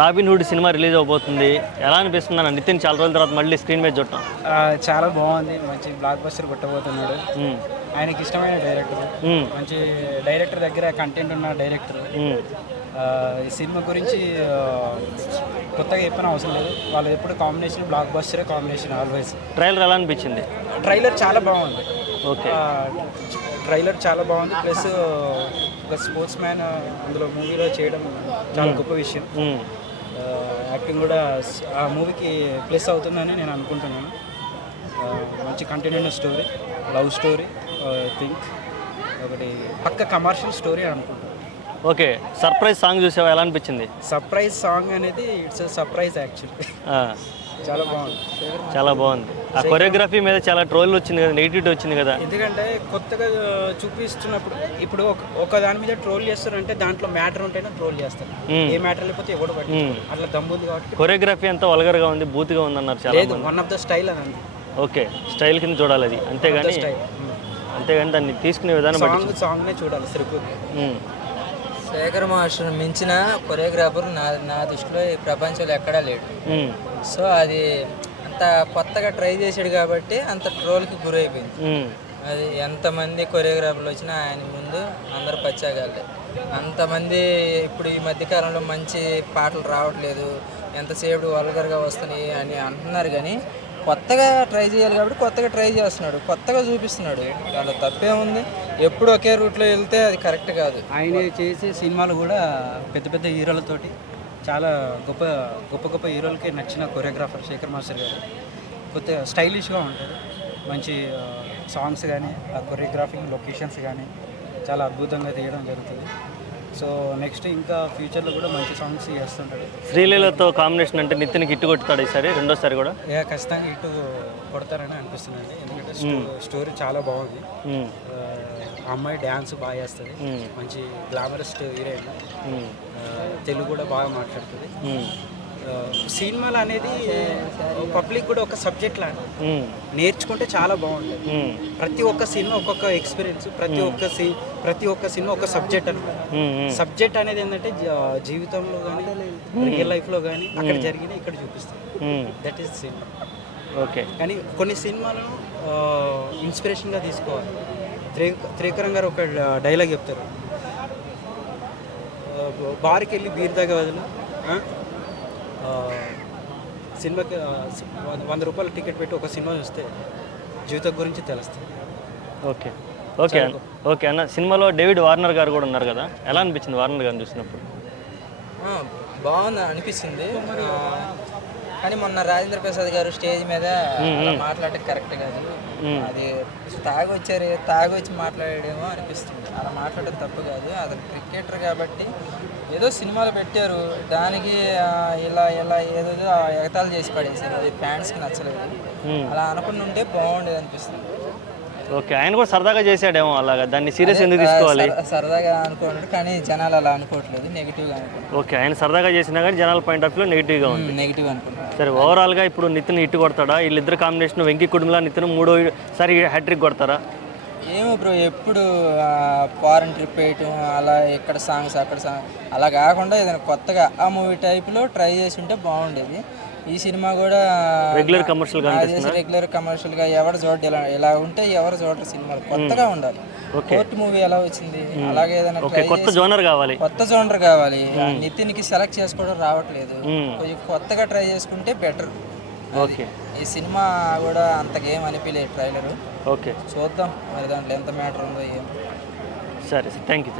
Robin Hood cinema release అవబోతుంది, ఎలా అనిపిస్తుంది అన్న? నితిన్ చాలా రోజుల తర్వాత మళ్ళీ స్క్రీన్ మీద చూడటం చాలా బాగుంది. మంచి బ్లాక్ బస్టర్ కొట్టబోతున్నాడు. ఆయనకి ఇష్టమైన డైరెక్టర్, మంచి డైరెక్టర్ దగ్గర కంటెంట్ ఉన్న డైరెక్టర్. ఈ సినిమా గురించి కొత్తగా చెప్పిన అవసరం లేదు. వాళ్ళు ఎప్పుడు కాంబినేషన్ బ్లాక్ బస్టరే కాంబినేషన్ ఆల్వేస్. ట్రైలర్ ఎలా అనిపించింది? ట్రైలర్ చాలా బాగుంది. ఓకే, ట్రైలర్ చాలా బాగుంది. ప్లస్ ఒక స్పోర్ట్స్ మ్యాన్ అందులో మూవీలో చేయడం చాలా గొప్ప విషయం. యాక్టింగ్ కూడా ఆ మూవీకి ప్లస్ అవుతుందని నేను అనుకుంటున్నాను. మంచి content story, love story, think ఒకటి పక్క కమర్షియల్ స్టోరీ అనుకుంటున్నాను. ఓకే, సర్ప్రైజ్ సాంగ్ చూసావా, ఎలా అనిపించింది? సర్ప్రైజ్ సాంగ్ అనేది ఇట్స్ సర్ప్రైజ్ యాక్చువల్లీ. చాలా బాగుంది, చాలా బాగుంది. ఆ కొరియోగ్రఫీ మీద చాలా ట్రోల్ వచ్చింది కదా, నెగిటివిటీ వచ్చింది కదా. ఎందుకంటే కొత్తగా చూపిస్తున్నప్పుడు ఇప్పుడు ఒక దాని మీద ట్రోల్ చేస్తారంటే దాంట్లో మ్యాటర్ ఉంటేనే ట్రోల్ చేస్తారు. ఏ మ్యాటర్ లేకపోతే ఎవడు పట్టి అట్లా దమ్ముంది కాబట్టి. కొరియోగ్రఫీ అంతా వల్గర్గా ఉంది, బూత్గా ఉంది అన్నారు చాలా. లేదు, వన్ ఆఫ్ ద స్టైల్ అని. ఓకే, స్టైల్ కింద చూడాలి అది, అంతేగాని దాన్ని తీసుకునే విధానం సాంగ్నే చూడాలి. శేఖర్ మాస్టర్ మించిన కొరియోగ్రాఫర్ నా దృష్టిలో ఈ ప్రపంచంలో ఎక్కడా లేడు. సో అది అంత కొత్తగా ట్రై చేశాడు కాబట్టి అంత ట్రోల్కి గురైపోయింది. అది ఎంతమంది కొరియోగ్రాఫర్లు వచ్చినా ఆయన ముందు అందరు పచ్చాగాలే. అంతమంది ఇప్పుడు ఈ మధ్యకాలంలో మంచి పాటలు రావట్లేదు, ఎంతసేపు వల్గర్గా వస్తున్నాయి అని అంటున్నారు. కానీ కొత్తగా ట్రై చేయాలి కాబట్టి కొత్తగా ట్రై చేస్తున్నాడు, కొత్తగా చూపిస్తున్నాడు. దాంట్లో తప్పే ఉంది. ఎప్పుడు ఒకే రూట్లో వెళ్తే అది కరెక్ట్ కాదు. ఆయన చేసే సినిమాలు కూడా పెద్ద పెద్ద హీరోలతోటి చాలా గొప్ప గొప్ప గొప్ప హీరోలకి నచ్చిన కొరియోగ్రాఫర్ శేఖర్ మాస్టర్ గారు. కొద్దిగా స్టైలిష్గా ఉంటాడు. మంచి సాంగ్స్ కానీ, ఆ కొరియోగ్రాఫింగ్ లొకేషన్స్ కానీ చాలా అద్భుతంగా తీయడం జరుగుతుంది. సో నెక్స్ట్ ఇంకా ఫ్యూచర్లో కూడా మంచి సాంగ్స్ చేస్తుంటాడు. శ్రీలీలతో కాంబినేషన్ అంటే నితిన్కి ఇట్టు కొట్టుతాడు ఈసారి, రెండోసారి కూడా ఖచ్చితంగా ఇటు కొడతారని అనిపిస్తుంది. ఎందుకంటే స్టోరీ చాలా బాగుంది. అమ్మాయి డ్యాన్స్ బాగా చేస్తుంది, మంచి గ్లామరస్ హీరోయిన్, తెలుగు కూడా బాగా మాట్లాడుతుంది. సినిమాలు అనేది పబ్లిక్ కూడా ఒక సబ్జెక్ట్ లాంటి నేర్చుకుంటే చాలా బాగుంటుంది. ప్రతి ఒక్క సినిమా ఒక్కొక్క ఎక్స్పీరియన్స్, ప్రతి ఒక్క సినిమా ఒక సబ్జెక్ట్ అనమాట. సబ్జెక్ట్ అనేది ఏంటంటే జీవితంలో కానీ, రియల్ లైఫ్లో కానీ అక్కడ జరిగిన ఇక్కడ చూపిస్తుంది. That is cinema. ఓకే, కానీ కొన్ని సినిమాలను ఇన్స్పిరేషన్గా తీసుకోవాలి. త్రివిక్రమ్ గారు ఒక డైలాగ్ చెప్తారు, బార్కి వెళ్ళి బీర్ తాగే బదులు సినిమాకి 100 రూపాయలు టికెట్ పెట్టి ఒక సినిమా చూస్తే జీవితం గురించి తెలుస్తుంది. ఓకే ఓకే ఓకే అన్న. సినిమాలో డేవిడ్ వార్నర్ గారు కూడా ఉన్నారు కదా, ఎలా అనిపించింది వార్నర్ గారిని చూసినప్పుడు? బాగుంది అనిపిస్తుంది. కానీ మొన్న రాజేంద్ర ప్రసాద్ గారు స్టేజ్ మీద మాట్లాడటం కరెక్ట్ కాదు. అది తాగొచ్చి మాట్లాడేమో అనిపిస్తుంది. అలా మాట్లాడడం తప్పు కాదు. అతను క్రికెటర్ కాబట్టి ఏదో సినిమాలు పెట్టారు, దానికి ఇలా ఏదో ఎగతాలు చేసి పడేసారు. అది ఫ్యాన్స్కి నచ్చలేదు. అలా అనుకుని ఉంటే బాగుండేది అనిపిస్తుంది. ఓకే, ఆయన కూడా సరదాగా చేశాడేమో, అలాగా దాన్ని సీరియస్ ఎందుకు తీసుకోవాలి? సరదాగా అనుకున్నాడు కానీ జనాలు అలా అనుకోవట్లేదు, నెగిటివ్గా అనుకుంటున్నారు. ఓకే, ఆయన సరదాగా చేసినా కానీ జనాల పాయింట్ ఆఫ్ వ్యూ నెగిటివ్గా ఉంది. నెగిటివ్ అనుకుంటున్నారు. సరే, ఓవరాల్గా ఇప్పుడు నితిన్ హిట్ కొడతాడా? వీళ్ళిద్దరు కాంబినేషన్ వెంకీ కుటుంబంలో నితిన్ 3సారి హ్యాట్రిక్ కొడతారా? ఏమో బ్రో, ఎప్పుడు ఫారెన్ ట్రిప్ వేయటం, అలా ఇక్కడ సాంగ్స్ అక్కడ సాంగ్ అలా కాకుండా ఏదైనా కొత్తగా ఆ మూవీ టైప్లో ట్రై చేసి ఉంటే బాగుండేది. ఈ సినిమా కూడా రెగ్యులర్ కమర్షియల్గా ఎవరు చూడ ఇలా ఉంటే ఎవరు చూడరు. సినిమాలు కొత్తగా ఉండాలి. కోర్ట్ మూవీ ఎలా వచ్చింది అలాగే ఏదైనా కొత్త జోనర్ కావాలి. నితిన్కి సెలెక్ట్ చేసుకోవడం రావట్లేదు. కొంచెం కొత్తగా ట్రై చేసుకుంటే బెటర్. ఓకే, ఈ సినిమా కూడా అంతకేం అనిపించలేదు ట్రైలర్. ఓకే, చూద్దాం మరి దాంట్లో ఎంత మ్యాటర్ ఉందో ఏం. సరే, థ్యాంక్ యూ.